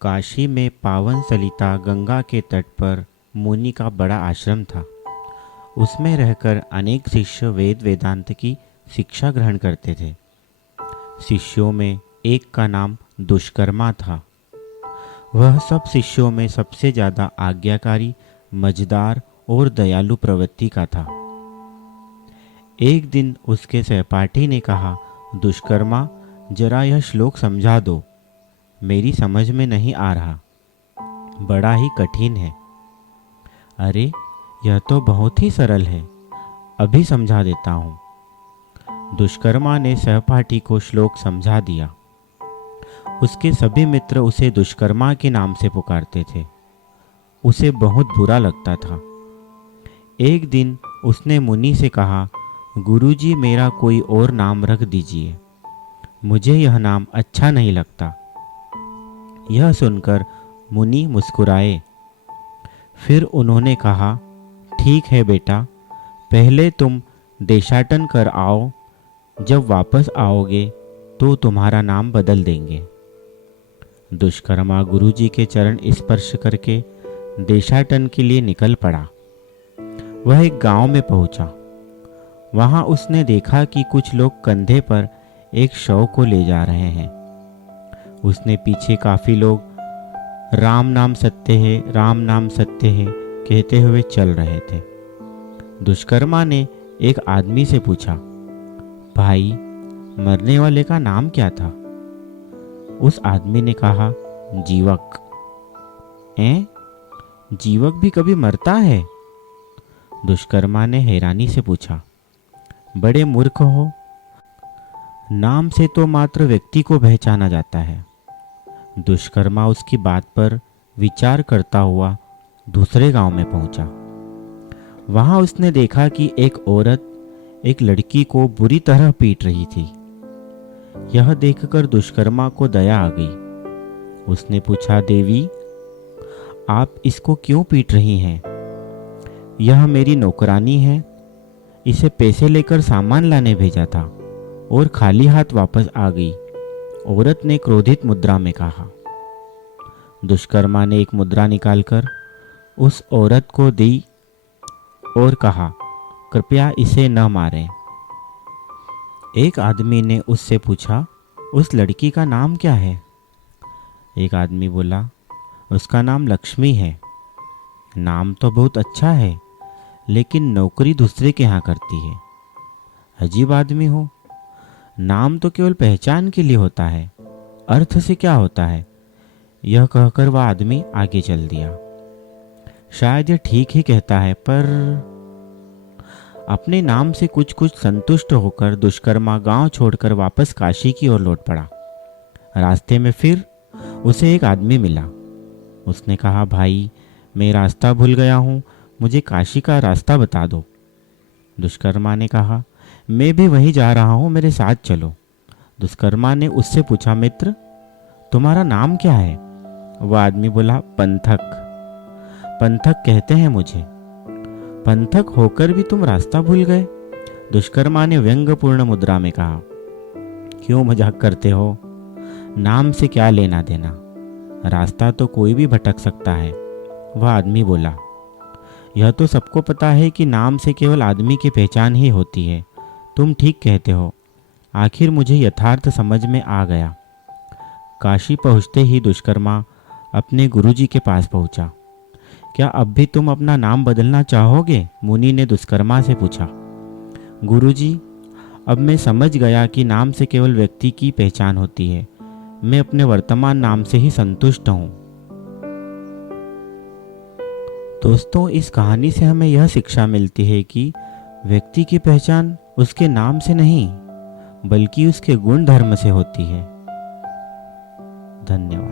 काशी में पावन सलिता गंगा के तट पर मुनि का बड़ा आश्रम था। उसमें रहकर अनेक शिष्य वेद वेदांत की शिक्षा ग्रहण करते थे। शिष्यों में एक का नाम दुष्कर्मा था। वह सब शिष्यों में सबसे ज़्यादा आज्ञाकारी, मझदार और दयालु प्रवृत्ति का था। एक दिन उसके सहपाठी ने कहा, दुष्कर्मा, जरा यह श्लोक समझा दो, मेरी समझ में नहीं आ रहा, बड़ा ही कठिन है। अरे, यह तो बहुत ही सरल है, अभी समझा देता हूँ। दुष्कर्मा ने सहपाठी को श्लोक समझा दिया। उसके सभी मित्र उसे दुष्कर्मा के नाम से पुकारते थे। उसे बहुत बुरा लगता था। एक दिन उसने मुनि से कहा, गुरुजी, मेरा कोई और नाम रख दीजिए, मुझे यह नाम अच्छा नहीं लगता। यह सुनकर मुनि मुस्कुराए। फिर उन्होंने कहा, ठीक है बेटा, पहले तुम देशाटन कर आओ, जब वापस आओगे तो तुम्हारा नाम बदल देंगे। दुष्कर्मा गुरुजी के चरण स्पर्श करके देशाटन के लिए निकल पड़ा। वह एक गांव में पहुंचा। वहां उसने देखा कि कुछ लोग कंधे पर एक शव को ले जा रहे हैं। उसने पीछे काफी लोग राम नाम सत्य है, राम नाम सत्य है कहते हुए चल रहे थे। दुष्कर्मा ने एक आदमी से पूछा, भाई, मरने वाले का नाम क्या था? उस आदमी ने कहा, जीवक। जीवक भी कभी मरता है? दुष्कर्मा ने हैरानी से पूछा। बड़े मूर्ख हो, नाम से तो मात्र व्यक्ति को पहचाना जाता है। दुष्कर्मा उसकी बात पर विचार करता हुआ दूसरे गांव में पहुंचा। वहां उसने देखा कि एक औरत एक लड़की को बुरी तरह पीट रही थी। यह देखकर दुष्कर्मा को दया आ गई। उसने पूछा, देवी, आप इसको क्यों पीट रही हैं? यह मेरी नौकरानी है, इसे पैसे लेकर सामान लाने भेजा था और खाली हाथ वापस आ गई, औरत ने क्रोधित मुद्रा में कहा। दुष्कर्मा ने एक मुद्रा निकालकर उस औरत को दी और कहा, कृपया इसे न मारें। एक आदमी ने उससे पूछा, उस लड़की का नाम क्या है? एक आदमी बोला, उसका नाम लक्ष्मी है। नाम तो बहुत अच्छा है, लेकिन नौकरी दूसरे के यहाँ करती है। अजीब आदमी हो, नाम तो केवल पहचान के लिए होता है, अर्थ से क्या होता है? यह कहकर वह आदमी आगे चल दिया। शायद यह ठीक ही कहता है, पर अपने नाम से कुछ कुछ संतुष्ट होकर दुष्कर्मा गांव छोड़कर वापस काशी की ओर लौट पड़ा। रास्ते में फिर उसे एक आदमी मिला। उसने कहा, भाई, मैं रास्ता भूल गया हूँ, मुझे काशी का रास्ता बता दो। दुष्कर्मा ने कहा, मैं भी वहीं जा रहा हूँ, मेरे साथ चलो। दुष्कर्मा ने उससे पूछा, मित्र, तुम्हारा नाम क्या है? वह आदमी बोला, पंथक। पंथक कहते हैं मुझे। पंथक होकर भी तुम रास्ता भूल गए? दुष्कर्मा ने व्यंग्यपूर्ण मुद्रा में कहा। क्यों मजाक करते हो? नाम से क्या लेना देना? रास्ता तो कोई भी भटक सकता है। वह आदमी बोला, यह तो सबको पता है कि नाम से केवल आदमी की पहचान ही होती है। तुम ठीक कहते हो। आखिर मुझे यथार्थ समझ में आ गया। काशी पहुँचते ही दुष्कर्मा अपने गुरुजी के पास पहुंचा। क्या अब भी तुम अपना नाम बदलना चाहोगे? मुनि ने दुष्कर्मा से पूछा। गुरुजी, अब मैं समझ गया कि नाम से केवल व्यक्ति की पहचान होती है। मैं अपने वर्तमान नाम से ही संतुष्ट हूँ। दोस्तों, इस कहानी से हमें यह शिक्षा मिलती है कि व्यक्ति की पहचान उसके नाम से नहीं, बल्कि उसके गुण धर्म से होती है। धन्यवाद।